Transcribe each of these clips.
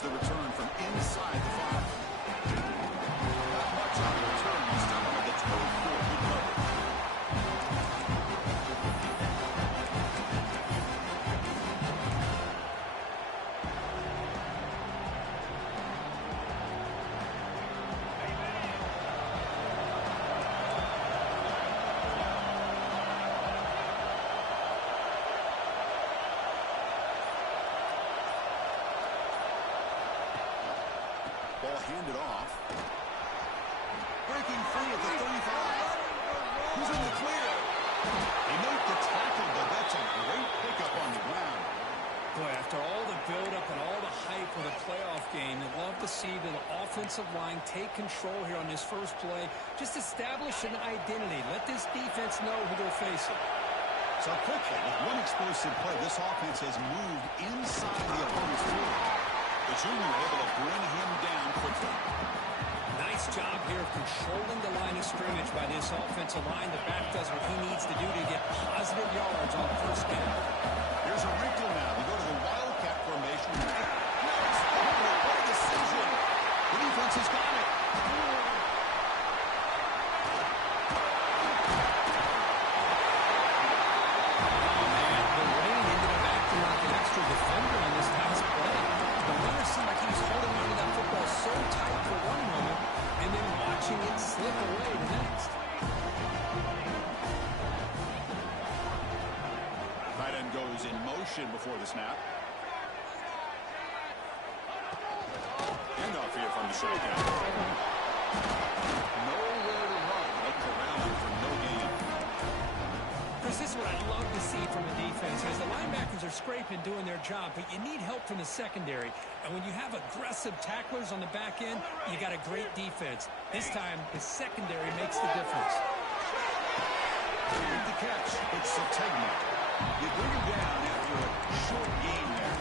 the return from inside the 5. Not much on the return. Still on the 24. Good coverage. Ball handed off. Breaking free at the 35. Who's in the clear? He made the tackle, but that's a great pickup on the ground. Boy, after all the build-up and all the hype of the playoff game, you'd love to see the offensive line take control here on this first play. Just establish an identity. Let this defense know who they're facing. So quickly, with one explosive play, this offense has moved inside the opponent's 40. The junior able to bring him down quickly. Nice job here of controlling the line of scrimmage by this offensive line. The back does what he needs to do to get positive yards on first down. Here's a wrinkle now. We go to the Wildcat formation. What a decision. The defense has got it. And the rain ended up acting like an extra defender on this last play. The runner seemed like he was holding onto that football so tight for one moment and then watching it slip away the next. Tight end goes in motion before the snap. Handoff here from the shotgun. Nowhere to run. Looked around him for no gain. Chris, this is what I love to see from a defense. As the linebackers are scraping, doing their job, but you need help from the secondary. And when you have aggressive tacklers on the back end, you got a great defense. This time, the secondary makes the difference. With the catch, it's Sategna. You bring him down after a short gain there.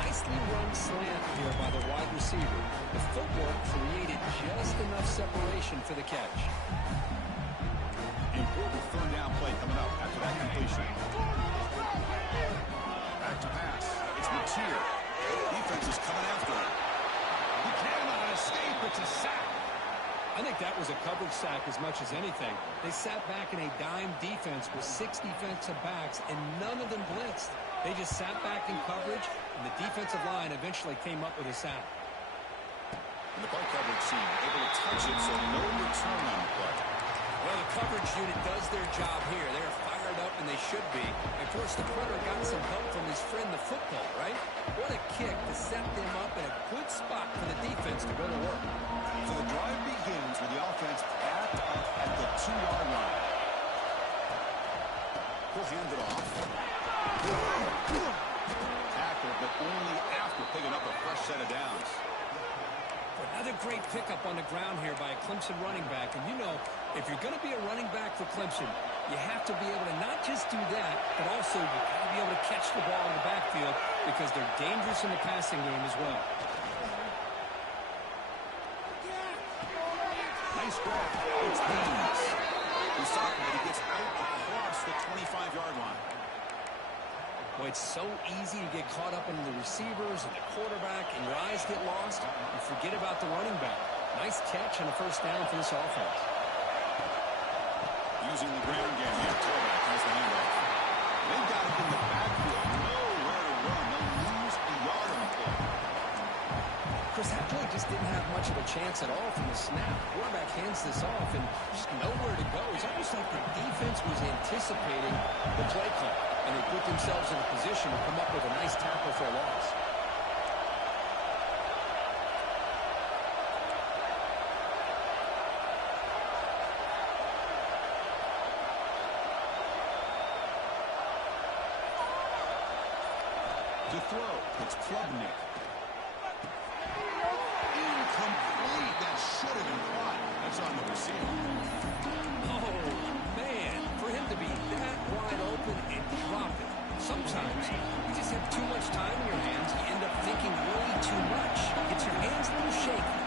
Nicely run slant here by the wide receiver. The footwork created just enough separation for the catch. Important third down play coming up after that completion. Back to pass. It's Mateer. Defense is coming after him. He cannot escape. It's a sack. I think that was a coverage sack as much as anything. They sat back in a dime defense with 6 defensive backs, and none of them blitzed. They just sat back in coverage, and the defensive line eventually came up with a sack. And the play coverage team able to touch it, so no return on the play. Well, the coverage unit does their job here. They're fired up, and they should be. And, of course, the punter got some help from his friend, the football, right? What a kick to set them up in a good spot for the defense to go to work. So the drive begins with the offense backed up at the 2-yard line. He'll hand it off. Tackle, but only after picking up a fresh set of downs. Another great pickup on the ground here by a Clemson running back. And you know, if you're going to be a running back for Clemson, you have to be able to not just do that, but also you got to be able to catch the ball in the backfield because they're dangerous in the passing game as well. Nice grab. It's Haynes. He stopped him, but he gets out across the 25-yard line. Boy, it's so easy to get caught up into the receivers and the quarterback, and your eyes get lost. You forget about the running back. Nice catch and a first down for this offense. Using the ground game here. Quarterback has the handoff. They've got him in the backfield. Nowhere to run. They'll lose a yard on the play. Chris, that play just didn't have much of a chance at all from the snap. Quarterback hands this off and just nowhere to go. It's almost like the defense was anticipating the play call, and they put themselves in a position to come up with a nice tackle for a loss. To throw, it's Klubnik. Incomplete. That should have been caught. That's on the receiver. Oh, man, for him to be that wide open and drop it. Sometimes you just have too much time in your hands. You end up thinking way too much. Gets your hands a little shaky.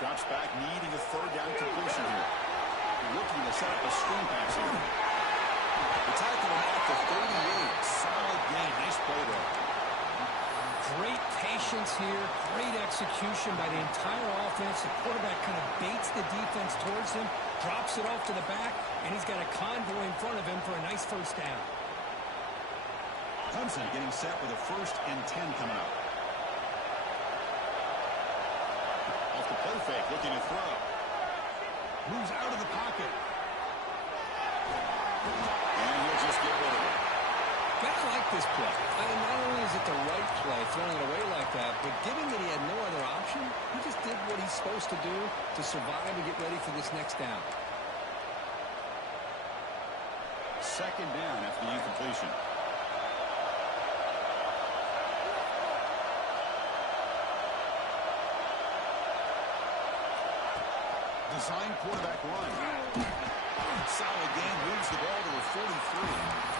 Drops back, needing a third down completion here. Rookie here. Great execution by the entire offense. The quarterback kind of baits the defense towards him, drops it off to the back, and he's got a convoy in front of him for a nice first down. Clemson getting set with a 1st and 10 coming up. Off the play fake, looking to throw. Moves out of the pocket. And he'll just get rid of it. Gotta like this play. Not only is it the right play, throwing it away like that, but given that he had no other option, he just did what he's supposed to do to survive and get ready for this next down. 2nd down after the incompletion. Design quarterback run. Solid game, moves the ball to the 43.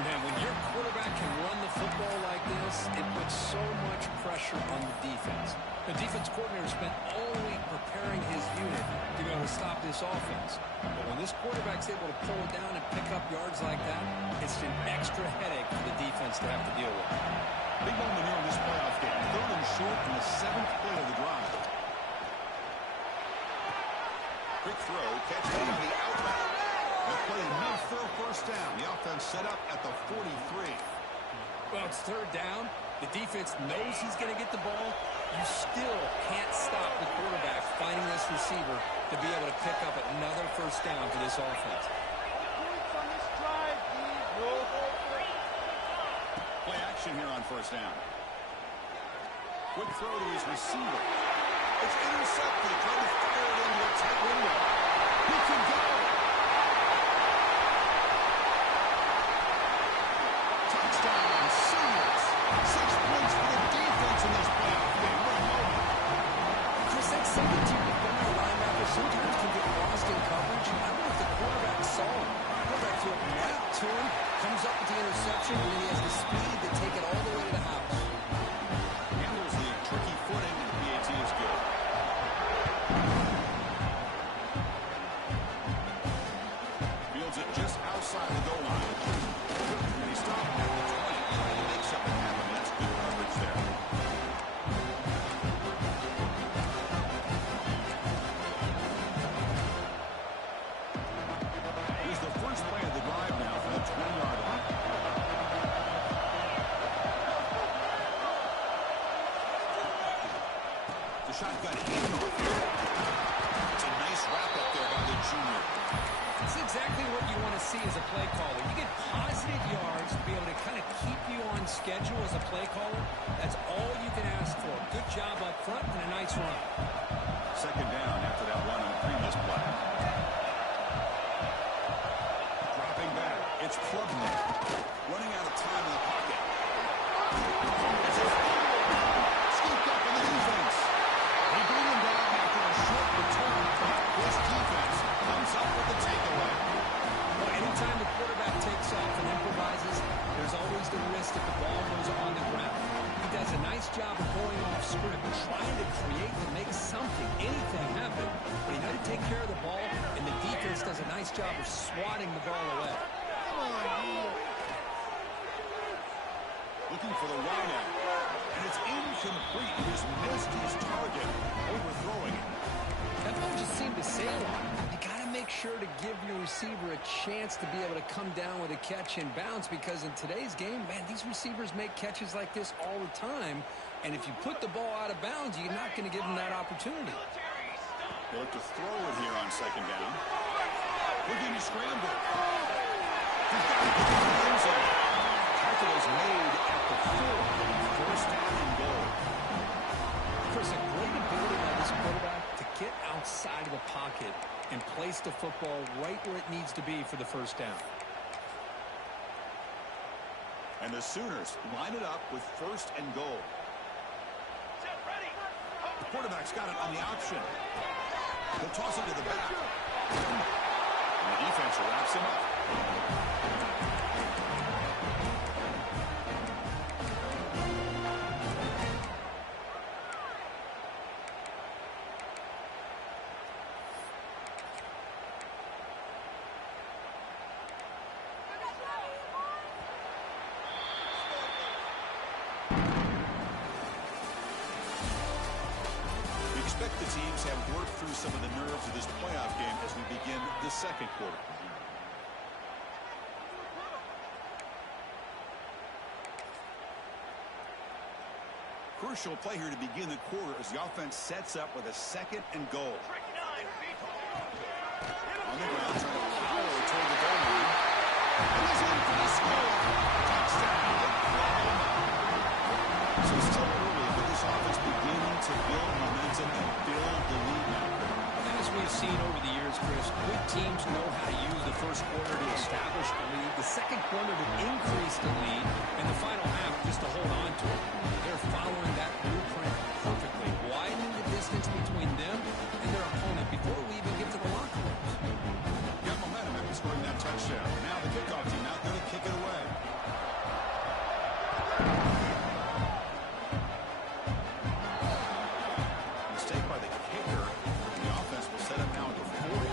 Man, when your quarterback can run the football like this, it puts so much pressure on the defense. The defense coordinator spent all week preparing his unit to be able to stop this offense. But when this quarterback's able to pull it down and pick up yards like that, it's an extra headache for the defense to have to deal with. Big moment here in this playoff game. 3rd and short in the 7th play of the drive. Quick throw, catch it on the outback. That play enough for a first down. The offense set up at the 43. Well, it's 3rd down. The defense knows he's going to get the ball. You still can't stop the quarterback finding this receiver to be able to pick up another first down for this offense. Play action here on 1st down. Quick throw to his receiver. It's intercepted. Trying to fire it into a tight window. He can go. Touchdown, Sooners. 6 points for the defense in this playoff game. What a moment. Chris, that second tier defender linebacker sometimes can get lost in coverage. I don't know if the quarterback saw him. The quarterback threw it right to him, comes up with the interception, and then he has the speed to take it all the way to the house. Handles the tricky footing, and the PAT is good. Fields it just outside the goal line. And he stopped at the 20. Trying to make something happen. That's good coverage there. Here's the first play of the drive now from the 20-yard line. The shotgun handoff. It's a nice wrap-up there by the junior. It's exactly what you want to see as a play caller. You get positive yards to be able to kind of keep you on schedule as a play caller. That's all you can ask for. Good job up front and a nice run. 2nd down after that run on the previous play. Dropping back. It's Klubnik. Running out of time in the pocket. Scooped up in the defense. They bring him down after a short return. This defense comes up with the takeaway. Well, anytime the quarterback takes off and improvises, there's always the risk that the ball goes on the ground. He does a nice job of going off script, trying to create and make something, anything happen. But he knows to take care of the ball, and the defense does a nice job of swatting the ball away. Looking for the wideout. And it's incomplete. He just missed his target, overthrowing it. That ball just seemed to sail on him. You got to make sure to give your receiver a chance to be able to come down with a catch and bounce, because in today's game, man, these receivers make catches like this all the time. And if you put the ball out of bounds, you're not going to give them that opportunity. They'll look to throw it here on 2nd down. Looking to scramble. He's got it in the end zone. Tackle is made at the 4. 1st down and goal. Chris, a great ability by this quarterback to get outside of the pocket and place the football right where it needs to be for the first down. And the Sooners line it up with 1st and goal. The quarterback's got it on the option. He'll toss it to the back. And the defense wraps him up. through some of the nerves of this playoff game as we begin the second quarter. Crucial play here to begin the quarter as the offense sets up with a 2nd and goal. On the ground, trying to power toward the goal line. And he's in for the score. Touchdown. So still early, but this offense beginning to build momentum and build the lead now. As we've seen over the years, Chris, good teams know how to use the first quarter to establish the lead, the second quarter to increase the lead, and the final half just to hold on to it. They're following that blueprint perfectly, widening the distance between them and their opponent before we even get to the locker rooms. Got momentum after scoring that touchdown. Now the kickoff team out there to kick it away. Mistake by the kicker. The offense will set up now at the 40.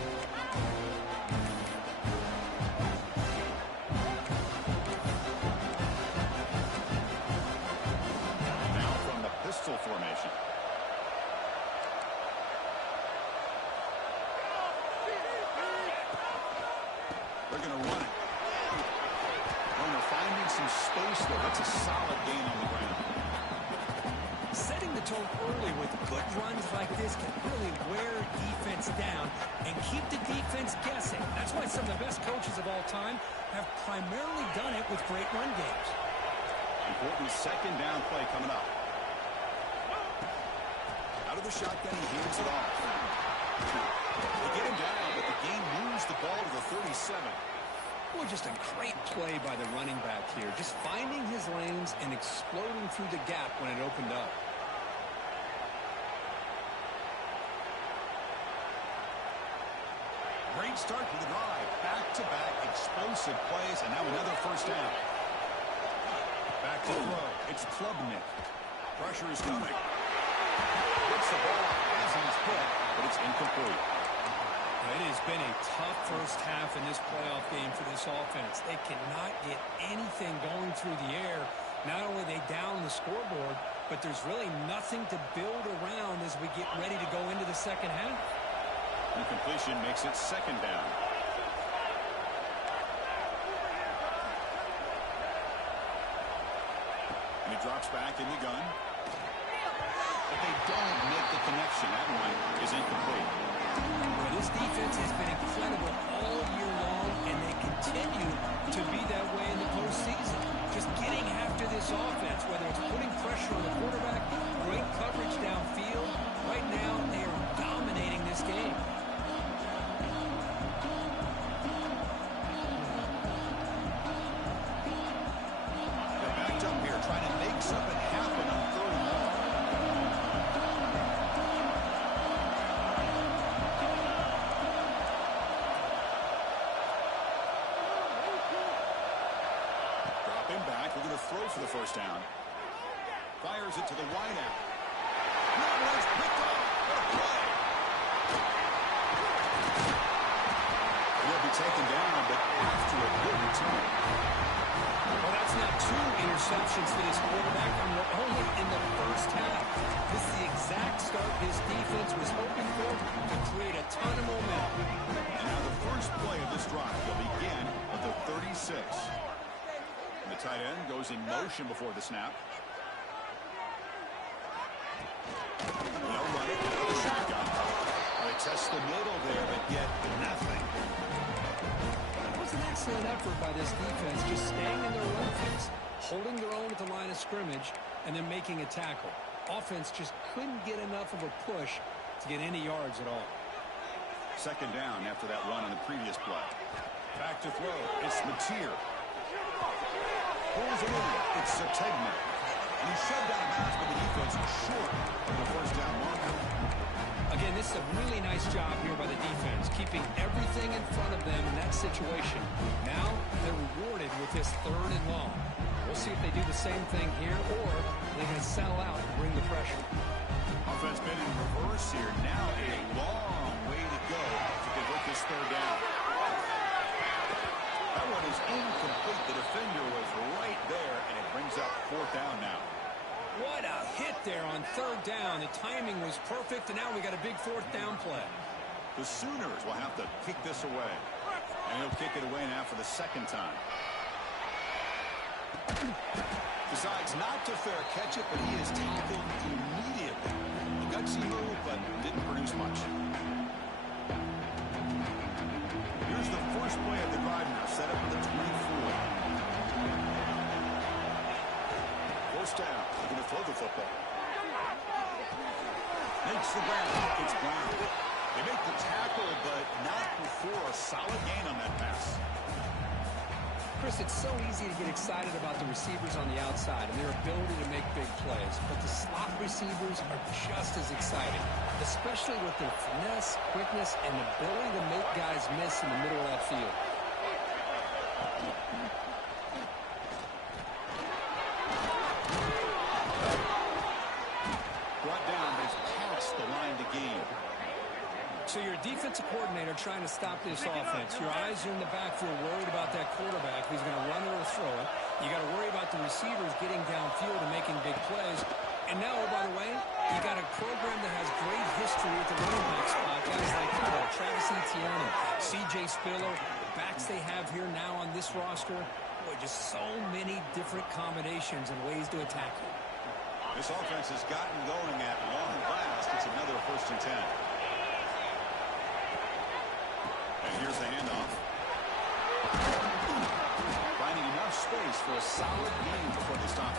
Now from the pistol formation. They're going to run it. And they're finding some space there. That's a solid gain on the ground. Setting the tone early with good runs like this can really wear defense down and keep the defense guessing. That's why some of the best coaches of all time have primarily done it with great run games. Important 2nd down play coming up. Out of the shotgun, he hands it off. They get him down, but the game moves the ball to the 37. Well, just a great play by the running back here. Just finding his lanes and exploding through the gap when it opened up. Great start to the drive. Back-to-back explosive plays, and now another 1st down. Back to throw. It's Klubnik. Pressure is coming. Gets the ball as he's hit, but it's incomplete. It has been a tough first half in this playoff game for this offense. They cannot get anything going through the air. Not only are they down the scoreboard, but there's really nothing to build around as we get ready to go into the second half. Incompletion makes it 2nd down. And he drops back in the gun. But they don't make the connection. That one is incomplete. Well, this defense has been incredible all year long, and they continue to be that way in the postseason. Just getting after this offense, whether it's putting pressure on the quarterback, great coverage downfield. Right now, they are dominating this game. They're backed up here, trying to make something happen on 3rd and long. Back. We're going to throw for the 1st down. Fires it to the wideout. Now it's picked off. What a play. He'll be taken down, but after a good return. Well, that's now 2 interceptions for this quarterback, and we're only in the first half. This is the exact start his defense was hoping for to create a ton of momentum. And now the first play of this drive will begin at the 36. The tight end goes in motion before the snap. They'll run it out of the shotgun. They test the middle there, but get nothing. It was an excellent effort by this defense, just staying in their own face, holding their own at the line of scrimmage, and then making a tackle. Offense just couldn't get enough of a push to get any yards at all. 2nd down after that run on the previous play. Back to throw. It's Mateer. Pulls it in. It's Sategna. And he's shoved out of bounds, but the defense is short of the 1st down marker. Again, this is a really nice job here by the defense, keeping everything in front of them in that situation. Now they're rewarded with this 3rd and long. We'll see if they do the same thing here, or they can sell out and bring the pressure. Offense been in reverse here. Now a long way to go to convert this 3rd down. That one is incomplete. The defender was right there, and it brings up 4th down now. What a hit there on 3rd down. The timing was was perfect, and now we got a big fourth down play. The Sooners will have to kick this away. And he'll kick it away now for the second time. Decides not to fair catch it, but he is tackled immediately. A gutsy move, but didn't produce much. Here's the first play of the drive now, set up at the 24. First down, looking to throw the football. Makes the ground. It's Brown. They make the tackle, but not before a solid gain on that pass. Chris, it's so easy to get excited about the receivers on the outside and their ability to make big plays, but the slot receivers are just as exciting, especially with their finesse, quickness, and ability to make guys miss in the middle of that field. Brought down, but it's past the line to gain. So you're a defensive coordinator trying to stop this offense. Your eyes are in the backfield worried about that quarterback who's going to run it or throw it. You got to worry about the receivers getting downfield and making big plays. And now, oh, by the way, you got a program that has great history at the running back spot. Guys like Travis Etienne and C.J. Spiller, the backs they have here now on this roster. Boy, just so many different combinations and ways to attack it. This offense has gotten going at long last. It's another 1st and 10. And here's the handoff. Finding enough space for a solid gain before they stop.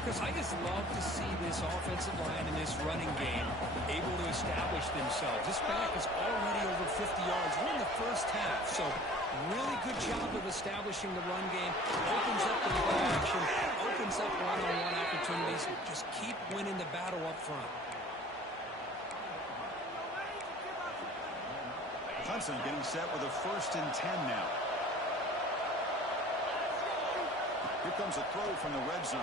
Because I just love to see this offensive line and this running game able to establish themselves. This back is already over 50 yards. We're in the first half, so really good job of establishing the run game. Opens up the play action, opens up one-on-one opportunities. Just keep winning the battle up front. Clemson getting set with a 1st and 10 now. Here comes a throw from the red zone.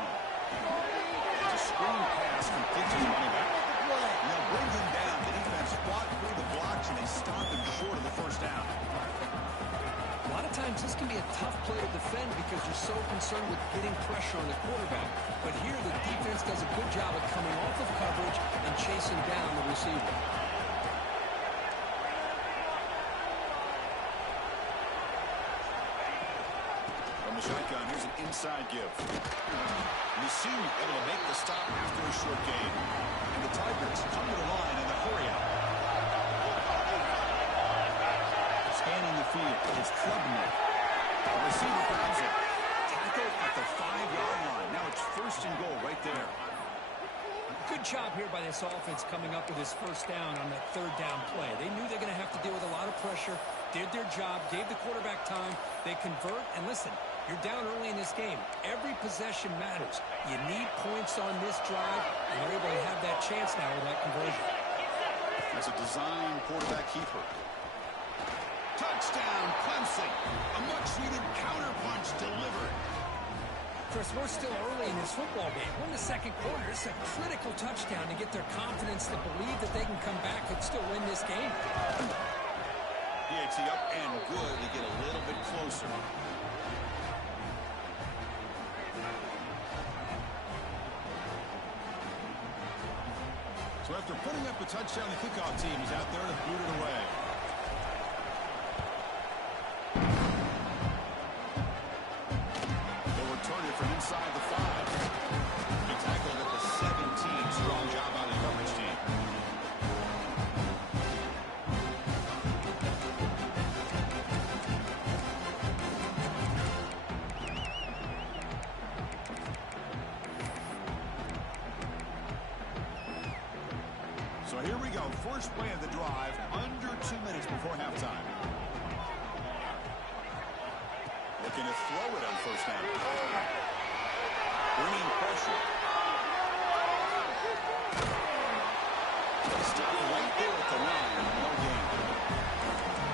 It's a screen pass complete to the running back. And they'll bring him down. The defense fought through the blocks, and they stop him short of the 1st down. A lot of times this can be a tough play to defend because you're so concerned with getting pressure on the quarterback. But here the defense does a good job of coming off of coverage and chasing down the receiver. Shotgun, here's an inside give. Musu able to make the stop after a short gain. And the Tigers come to the line in the hurry out. Scanning the field, it's Klubnik. The receiver grabs it. Tackled at the 5-yard line. Now it's 1st and goal right there. Good job here by this offense coming up with this 1st down on that 3rd down play. They knew they're going to have to deal with a lot of pressure, did their job, gave the quarterback time. They convert, and listen, you're down early in this game. Every possession matters. You need points on this drive, and they're able to have that chance now with that conversion. That's a design quarterback keeper. Touchdown, Clemson. A much-needed counterpunch delivered. Chris, we're still early in this football game. We're in the 2nd quarter. It's a critical touchdown to get their confidence to believe that they can come back and still win this game. PAT up and good to get a little bit closer. So after putting up a touchdown, the kickoff team is out there to boot it away. They'll return it from inside the 5. He tackled at the 17. Strong job by the coverage team. So here we go. First play of the drive, under 2 minutes before halftime. Looking to throw it on 1st down. Bringing pressure. Stop right there at the line. No gain.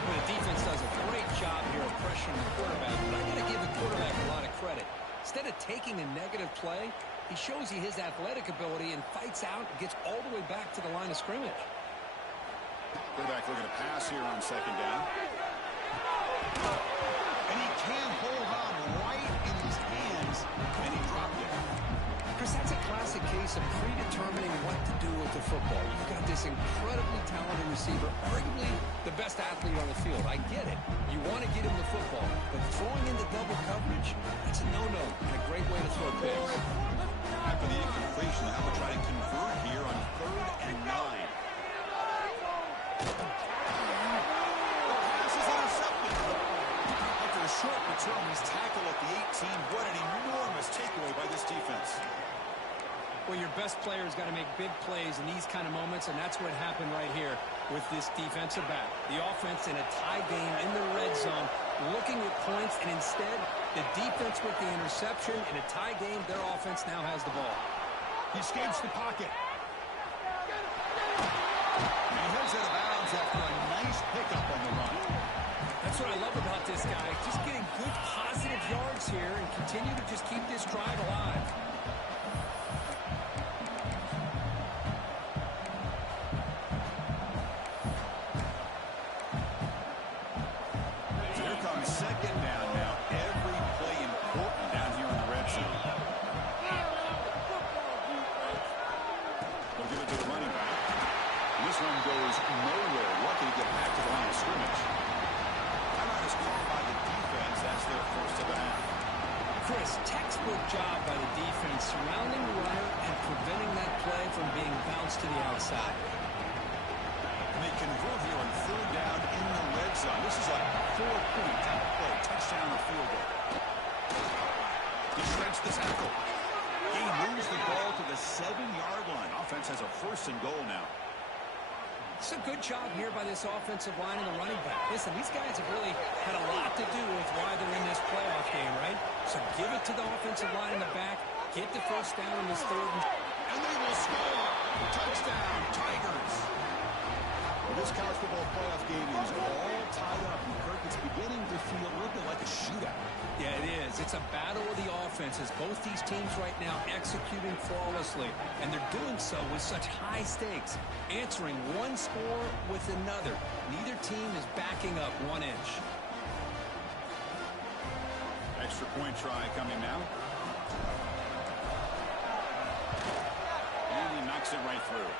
Well, the defense does a great job here of pressuring the quarterback, but I got to give the quarterback a lot of credit. Instead of taking a negative play, he shows you his athletic ability and fights out and gets all the way back to the line of scrimmage. Quarterback looking to pass here on 2nd down. And he can hold on right in his hands, and he dropped it. Chris, that's a classic case of predetermining what to do with the football. You've got this incredibly talented receiver, arguably the best athlete on the field. I get it. You want to get him the football, but throwing into double coverage, that's a no-no and a great way to throw picks. After the incompletion, they'll have to try to convert here on 3rd and 9. The pass is intercepted. After a short return, he's tackled at the 18. What an enormous takeaway by this defense. Well, your best player's got to make big plays in these kind of moments, and that's what happened right here with this defensive back. The offense in a tie game in the red zone, looking at points, and instead, the defense with the interception. In a tie game, their offense now has the ball. He escapes the pocket. And he heads out of bounds after a nice pickup on the run. That's what I love about this guy. Just getting good, positive yards here and continue to just keep this drive alive. Second down now. Every play important down here in the red zone. We'll give it to the running back. This one goes nowhere. Lucky to get back to the line of scrimmage. Timeout is called by the defense. That's their first of the half. Chris, textbook job by the defense surrounding the runner and preventing that play from being bounced to the outside. And they convert here on 3rd down in the red zone. This is a 4-point play, touchdown or field goal. He strikes the tackle. He moves the ball to the 7-yard line. Offense has a 1st and goal now. It's a good job here by this offensive line and the running back. Listen, these guys have really had a lot to do with why they're in this playoff game, right? So give it to the offensive line in the back, get the 1st down in this 3rd. And they will score. Touchdown, Tigers. This college football playoff game is all tied up, and Kirk, it's beginning to feel a little bit like a shootout. Yeah, it is. It's a battle of the offenses. Both these teams right now executing flawlessly, and they're doing so with such high stakes, answering one score with another. Neither team is backing up 1 inch. Extra point try coming now. And he knocks it right through.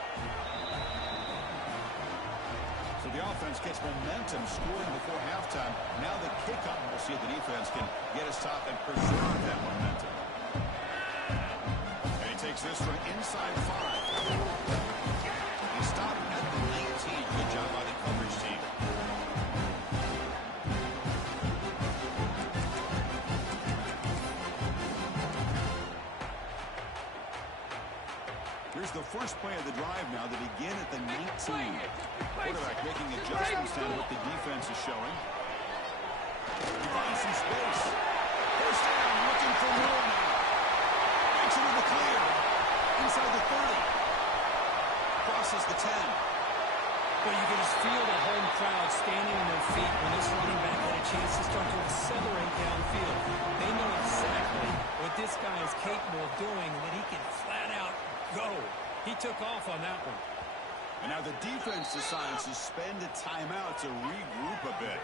So the offense gets momentum, scoring before halftime. Now the kickoff. We'll see if the defense can get a stop and preserve that momentum. And he takes this from inside 5. He stopped at the 19. Good job by the coverage team. Here's the first play of the drive now. They begin at the 19. Quarterback making adjustments down what the defense is showing. He finds some space. 1st down, looking for more now. Makes it in the clear. Inside the 30. Crosses the 10. Well, you can just feel the home crowd standing on their feet when this running back had a chance to start to accelerate downfield. They know exactly what this guy is capable of doing and that he can flat out go. He took off on that one. And now the defense decides to spend a timeout to regroup a bit.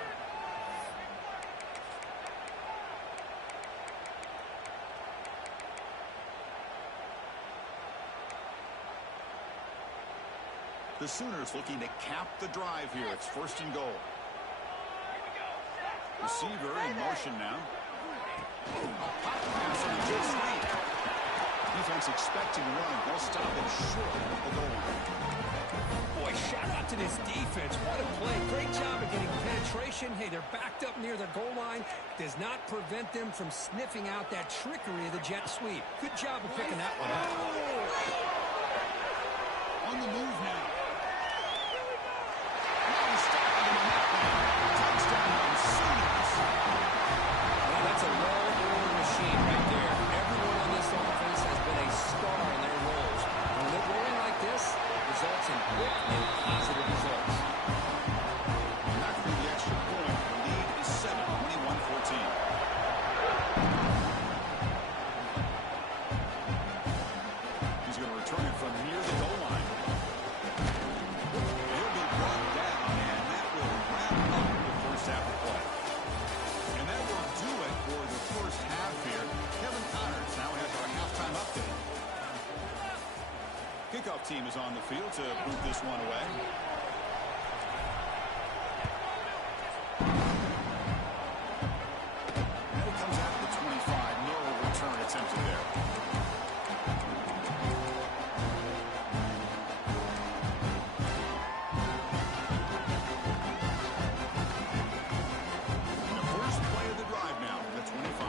The Sooners looking to cap the drive here. It's 1st and goal. Receiver in motion now. A pop pass on the jet sweep. Defense expecting a run. They'll stop it short of the goal line. Boy, shout out to this defense. What a play. Great job of getting penetration. Hey, they're backed up near the goal line. Does not prevent them from sniffing out that trickery of the jet sweep. Good job of picking that one up. On the move now. Now he's stopping him on that one. Touchdown, Sooners. Well, that's a well-oiled machine right there. Everyone on this offense has been a star in their roles. When they're rolling like this, results in quick and positive results. Not through the extra point. The lead is 7, 21-14. He's going to return it from near the goal line. team is on the field to boot this one away. And it comes out to the 25. No return attempted there. And the first play of the drive now, the 25.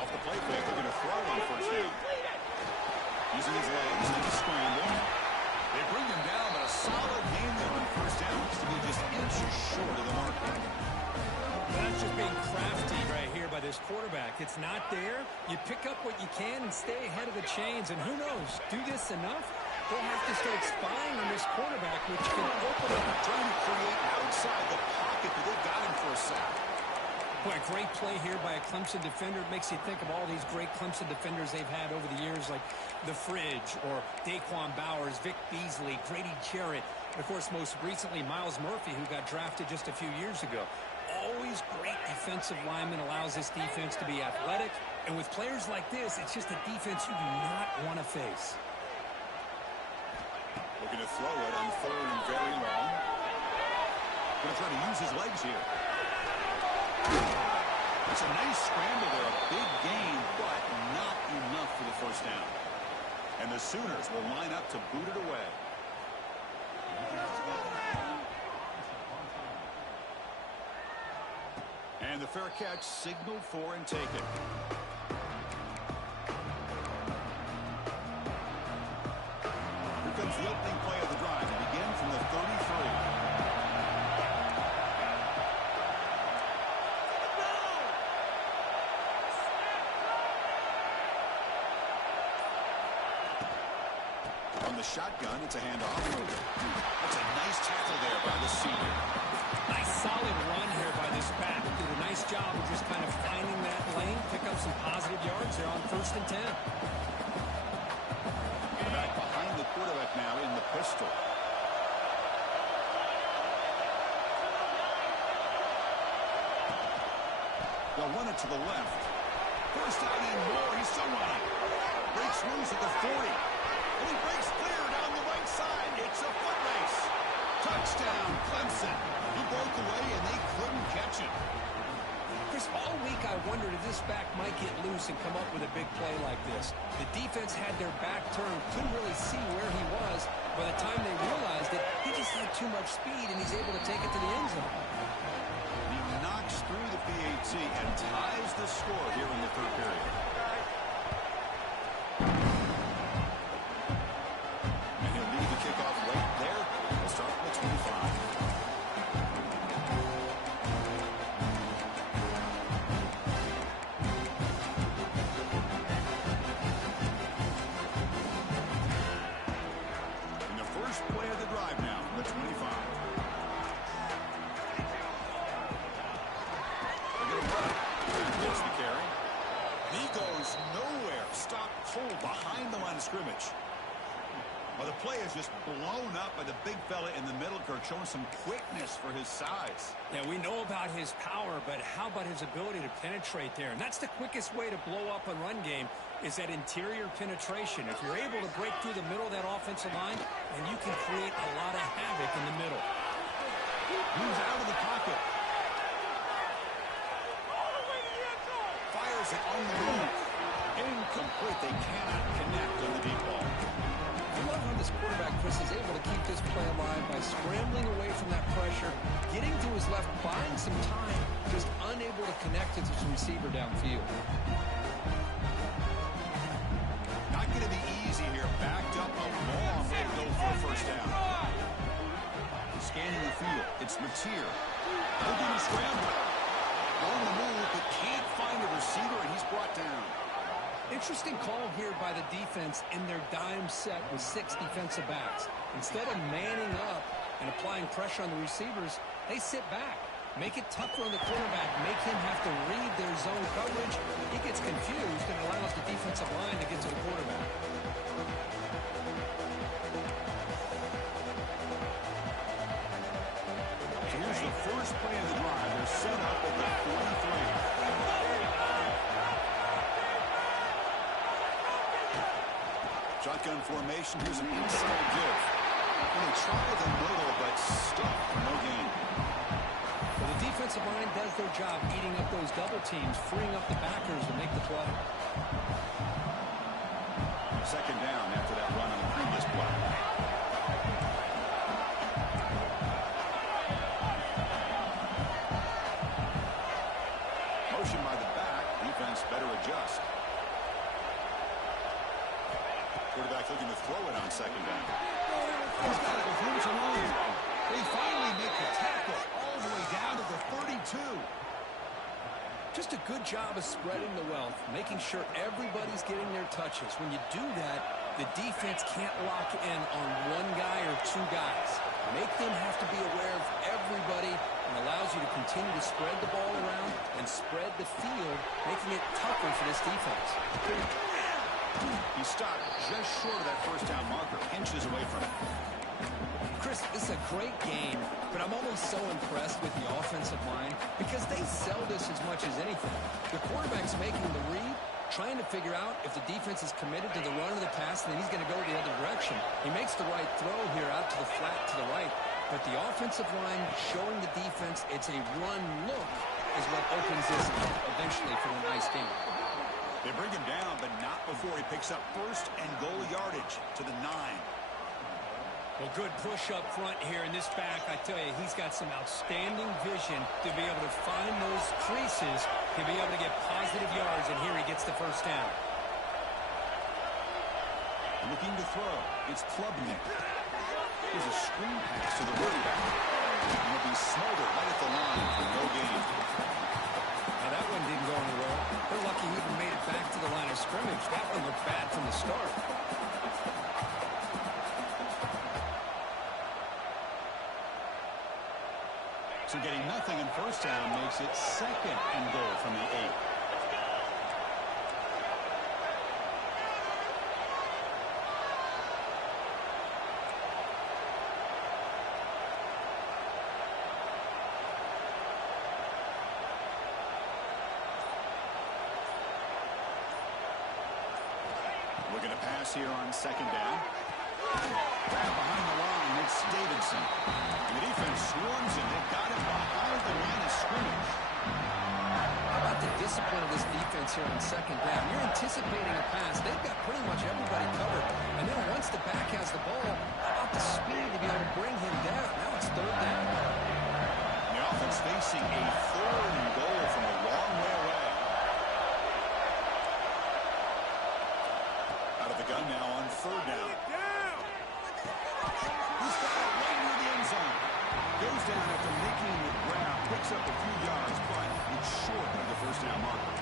Off the play fake, they're going to throw on first down. Using his legs in the scramble. They bring him down, but a solid gain there on first down. Looks to be just inches short of the mark. That's just being crafty right here by this quarterback. It's not there. You pick up what you can and stay ahead of the chains. And who knows, do this enough, they'll have to start spying on this quarterback, which can open up. Trying to create outside the pocket, but they got him for a sack. Boy, a great play here by a Clemson defender. It makes you think of all these great Clemson defenders they've had over the years, like The Fridge or Daquan Bowers, Vic Beasley, Grady Jarrett, and, of course, most recently, Myles Murphy, who got drafted just a few years ago. Always great defensive lineman, allows this defense to be athletic. And with players like this, it's just a defense you do not want to face. Looking to throw it on third and very long. Going to try to use his legs here. It's a nice scramble there, a big gain, but not enough for the first down. And the Sooners will line up to boot it away. And the fair catch signaled for and taken. Here comes the opening play of the drive to begin from the 33. On the shotgun, it's a handoff. That's a nice tackle there by the senior. Nice solid run here by this back. Did a nice job of just kind of finding that lane, pick up some positive yards there on 1st and 10. Back behind the quarterback now in the pistol. They'll run it to the left. First down and more. He's still running. Breaks loose at the 40. And he breaks clear down the right side. It's a foot race. Touchdown, Clemson. He broke away, and they couldn't catch him. Chris, all week I wondered if this back might get loose and come up with a big play like this. The defense had their back turned, couldn't really see where he was. By the time they realized it, he just had too much speed, and he's able to take it to the end zone. He knocks through the PAT and ties the score here in the third period. And he'll lead the kickoff right there. We'll start from the 25. And the first play of the drive now from the 25. The carry. He goes nowhere. Stop cold behind the line of scrimmage. Well, the play is just blown up by the big fella in the middle, Kirk, showing some quickness for his size. Yeah, we know about his power, but how about his ability to penetrate there? And that's the quickest way to blow up a run game, is that interior penetration. If you're able to break through the middle of that offensive line, then you can create a lot of havoc in the middle. Moves out of the pocket. Fires it on the move. Incomplete. They cannot connect on the deep ball. I love how this quarterback, Chris, is able to keep this play alive by scrambling away from that pressure, getting to his left, buying some time, just unable to connect with his receiver downfield. Not going to be easy here. Backed up a long way to go for a first down. Scanning the field. It's Mateer. Looking to scramble. On the move, but can't find a receiver, and he's brought down. Interesting call here by the defense in their dime set with 6 defensive backs. Instead of manning up and applying pressure on the receivers, they sit back. Make it tougher on the quarterback. Make him have to read their zone coverage. He gets confused and allows the defensive line to get to the quarterback. Here's the first play of the drive. They're set up at the 43. Shotgun formation. Here's an inside give. And they try the middle, but stuck for no gain. Well, the defensive line does their job eating up those double teams, freeing up the backers to make the play. Second down after that run on the previous play. Motion by the back. Defense better adjust. Quarterback looking to throw it on second down. He's got it with room to run. They finally make the tackle all the way down to the 32. Just a good job of spreading the wealth, making sure everybody's getting their touches. When you do that, the defense can't lock in on one guy or two guys. Make them have to be aware of everybody and allows you to continue to spread the ball around and spread the field, making it tougher for this defense. He stopped just short of that first down marker, inches away from it. Chris, this is a great game, but I'm almost so impressed with the offensive line because they sell this as much as anything. The quarterback's making the read, trying to figure out if the defense is committed to the run or the pass, and then he's going to go the other direction. He makes the right throw here out to the flat to the right, but the offensive line showing the defense it's a run look is what opens this up eventually for a nice game. They bring him down, but not before he picks up first and goal yardage to the 9. Well, good push up front here in this back. I tell you, he's got some outstanding vision to be able to find those creases, to be able to get positive yards, and here he gets the first down. Looking to throw. It's Klubnik. Here's a screen pass to the running back. And he'll be smothered right at the line for no gain. Now, that one didn't go anywhere. They're lucky he even made it back to the line of scrimmage. That one looked bad from the start. So getting nothing in first down makes it second and goal from the 8. Looking to pass here on second down. Grab behind the line, it's Davidson. And the defense swarms him. They've got him behind the line of scrimmage. How about the discipline of this defense here on second down? You're anticipating a pass. They've got pretty much everybody covered. And then once the back has the ball, how about the speed to be able to bring him down? Now it's third down. The offense facing a third and goal from a long way away. Out of the gun now on third down. He's got it right near the end zone. Goes down after making the grab, picks up a few yards, but it's short of the first down marker.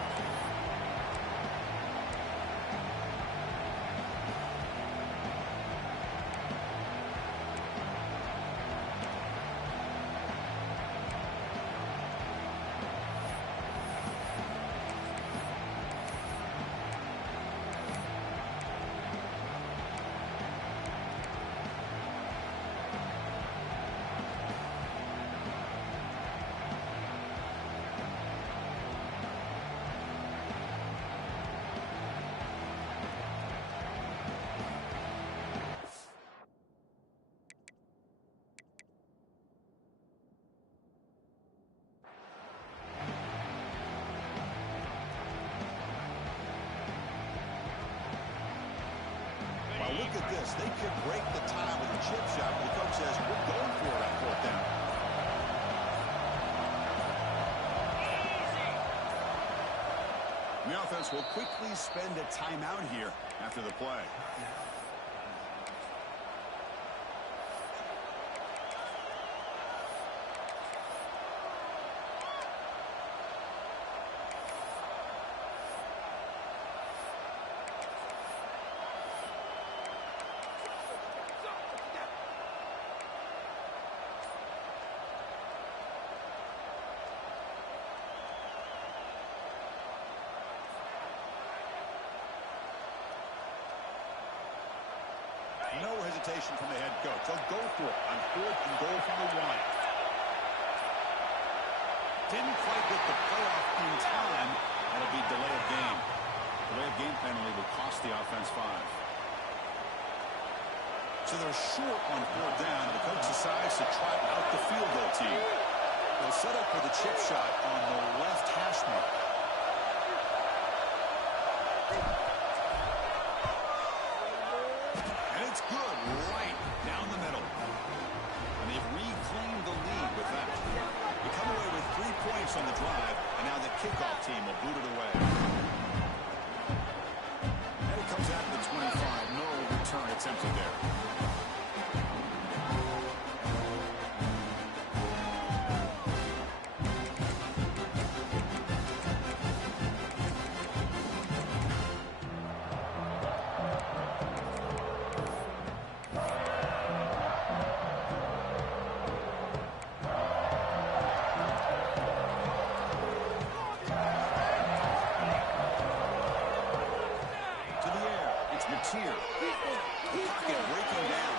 Look at this. They could break the tie with a chip shot, but the coach says, we're going for it on fourth down. The offense will quickly spend a timeout here after the play. No hesitation from the head coach. They'll go for it on fourth and goal from the 1. Didn't quite get the playoff in time. That'll be delay of game. Delay of game penalty will cost the offense 5. So they're short on fourth down. The coach decides to try out the field goal team. They'll set up for the chip shot on the left hash mark. And it's good right down the middle. And they've reclaimed the lead with that. They come away with 3 points on the drive, and now the kickoff team will boot it away. And it comes out to the 25. No return attempted there. Here. The pocket breaking down.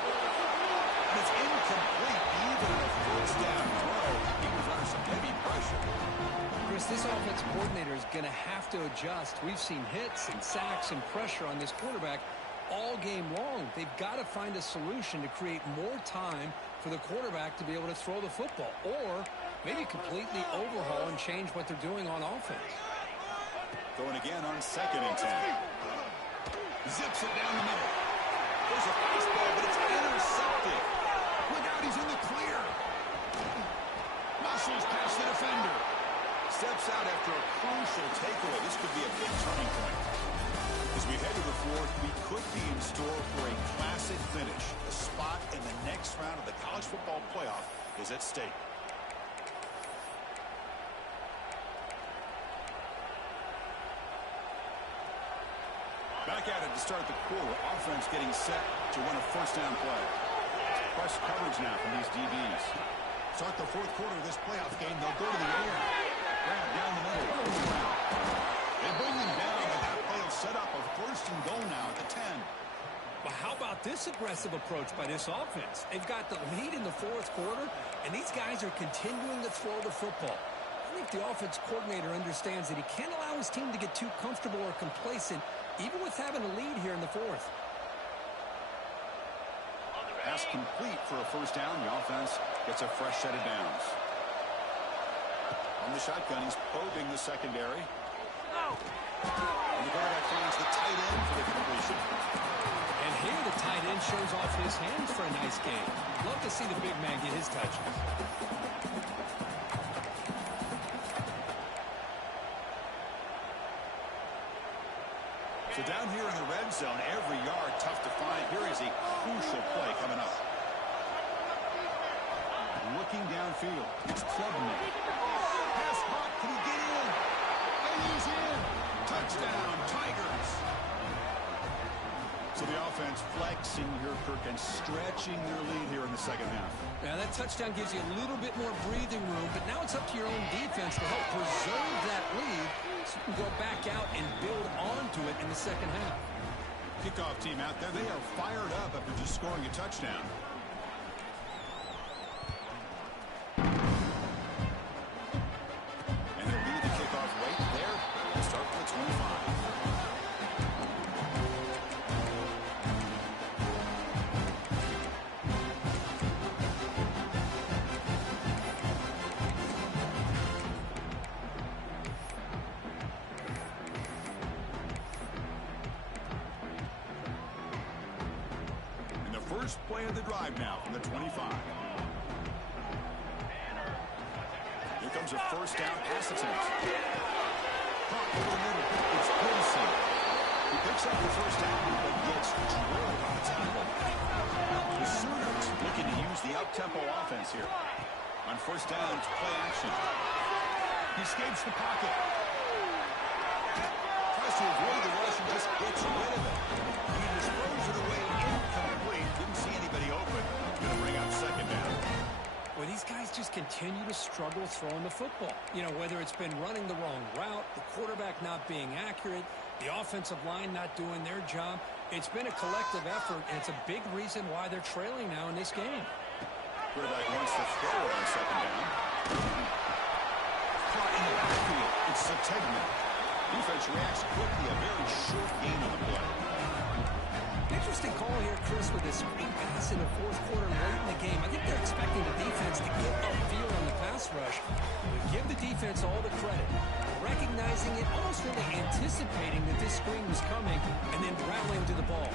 And it's incomplete. Even a first down throw. He was under some heavy pressure. Chris, this offensive coordinator is going to have to adjust. We've seen hits and sacks and pressure on this quarterback all game long. They've got to find a solution to create more time for the quarterback to be able to throw the football. Or maybe completely overhaul and change what they're doing on offense. Going again on 2nd and 10. Zips it down the middle. There's a fastball, but it's intercepted. Look out, he's in the clear. Muscles past the defender. Steps out after a crucial takeaway. This could be a big turning point. As we head to the fourth, we could be in store for a classic finish. A spot in the next round of the college football playoff is at stake. Back at it to start the quarter. Offense getting set to run a first down play. Press coverage now from these DBs. Start the fourth quarter of this playoff game. They'll go to the air. Grab down the middle. They bring him down, and that play will set up a first and goal now at the 10. But how about this aggressive approach by this offense? They've got the lead in the fourth quarter, and these guys are continuing to throw the football. I think the offense coordinator understands that he can't allow his team to get too comfortable or complacent, even with having a lead here in the fourth. Pass complete for a first down. The offense gets a fresh set of downs. On the shotgun, he's probing the secondary. And the quarterback finds the tight end for the completion. And here the tight end shows off his hands for a nice game. Love to see the big man get his touches. So down here in the red zone, every yard tough to find. Here is a crucial play coming up. Looking downfield, it's Klubnik. Pass caught, can he get in? And he's in. Touchdown, Tigers. So the offense flexing here, Kirk, and stretching their lead here in the second half. Now that touchdown gives you a little bit more breathing room, but now it's up to your own defense to help preserve that lead so you can go back out and build onto it in the second half. Kickoff team out there, they are fired up after just scoring a touchdown. And they'll lead the kickoff right there. They'll start for the 25. First play of the drive now from the 25. Here comes a first down pass attempt. Caught over the middle. It's Gibson. He picks up the first down, but gets drilled on the tackle. The Sooners looking to use the up-tempo offense here. On first down, it's play action. He escapes the pocket. Tries to avoid the rush and just gets rid of it. And he just throws it away incomplete. Didn't see anybody open. Going to bring up second down. Well, these guys just continue to struggle throwing the football. You know, whether it's been running the wrong route, the quarterback not being accurate, the offensive line not doing their job. It's been a collective effort, and it's a big reason why they're trailing now in this game. Quarterback wants to throw it on second down. Caught in the backfield. It's Sategna. Defense reacts quickly. A very short gain on the play. Interesting call here, Chris, with this screen pass in the fourth quarter late in the game. I think they're expecting the defense to get upfield on the pass rush. But give the defense all the credit. Recognizing it, almost really anticipating that this screen was coming, and then rallying to the ball.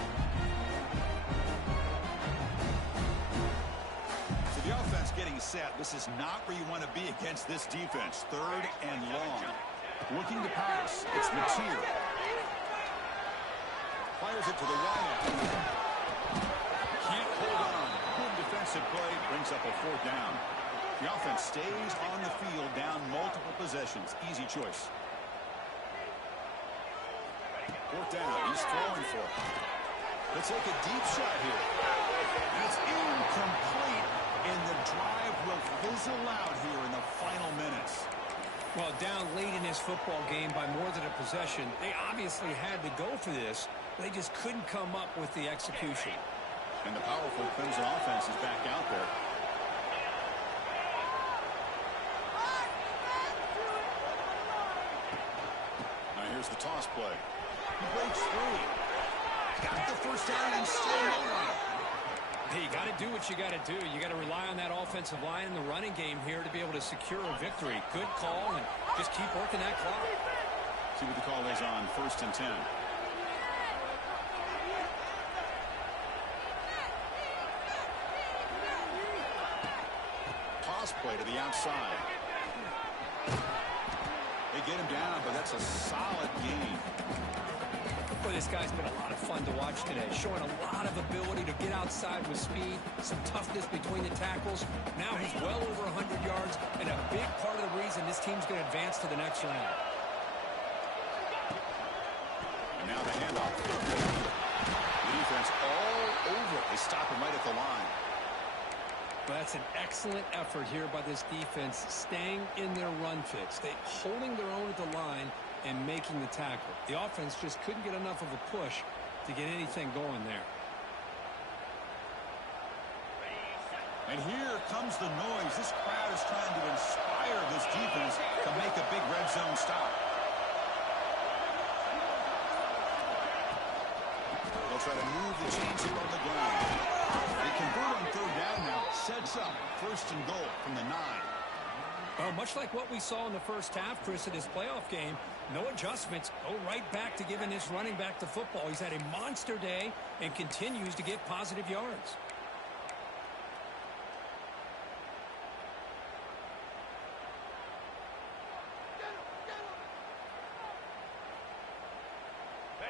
So the offense getting set. This is not where you want to be against this defense. Third and long. Looking to pass. It's Mateer. Fires it to the wide. Can't hold on. Good defensive play. Brings up a fourth down. The offense stays on the field down multiple possessions. Easy choice. Fourth down. He's throwing for it. Let's take a deep shot here. That's incomplete. And the drive will fizzle out here in the final minutes. Well, down late in this football game by more than a possession, they obviously had to go for this. They just couldn't come up with the execution. And the powerful Clemson offense is back out there. Now here's the toss play. He breaks free. Got the first down and still no run. Hey, you got to do what you got to do. You got to rely on that offensive line in the running game here to be able to secure a victory. Good call, and just keep working that clock. See what the call is on 1st and 10. Toss play to the outside. They get him down, but that's a solid gain. Boy, this guy's been a lot of fun to watch today, showing a lot of ability to get outside with speed, some toughness between the tackles. Now he's well over 100 yards, and a big part of the reason this team's going to advance to the next round. And now the handoff. The defense all over. They stop him right at the line. Well, that's an excellent effort here by this defense, staying in their run fits. They holding their own at the line and making the tackle. The offense just couldn't get enough of a push to get anything going there. And here comes the noise. This crowd is trying to inspire this defense to make a big red zone stop. They'll try to move the chains here on the ground. They convert on third down now. Sets up 1st and goal from the 9. Well, much like what we saw in the first half, Chris, in this playoff game, no adjustments. Go right back to giving this running back the football. He's had a monster day and continues to get positive yards.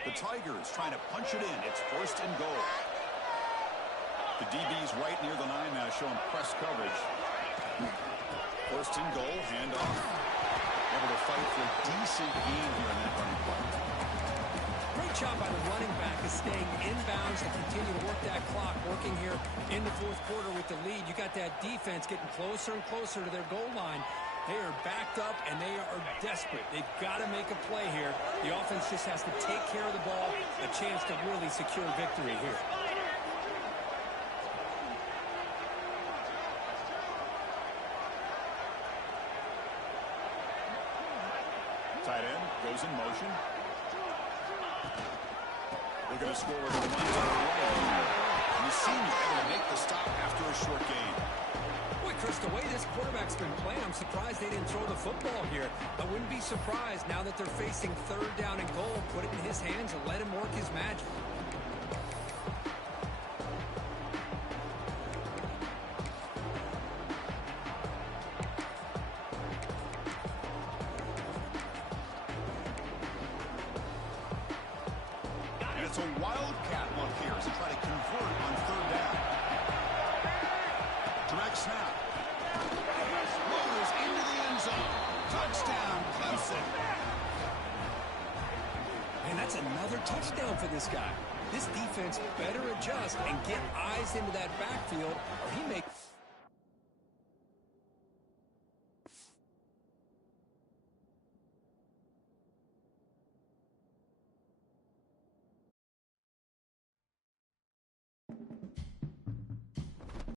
The Tigers trying to punch it in. It's 1st and goal. The DB's right near the 9 now, showing press coverage. 1st and goal, handoff. Able to fight for a decent gain here in that running play. Great job by the running back of staying inbounds to continue to work that clock, working here in the fourth quarter with the lead. You got that defense getting closer and closer to their goal line. They are backed up, and they are desperate. They've got to make a play here. The offense just has to take care of the ball, a chance to really secure victory here. Tight end goes in motion. They're going to score with the ones on the right. And the senior able to make the stop after a short gain. Boy, Chris, the way this quarterback's been playing, I'm surprised they didn't throw the football here. I wouldn't be surprised now that they're facing third down and goal. Put it in his hands and let him work his magic. It's a wildcat look here as they try to convert on third down. Direct snap. Floaters into the end zone. Touchdown, Clemson. And that's another touchdown for this guy. This defense better adjust and get eyes into that backfield, or he may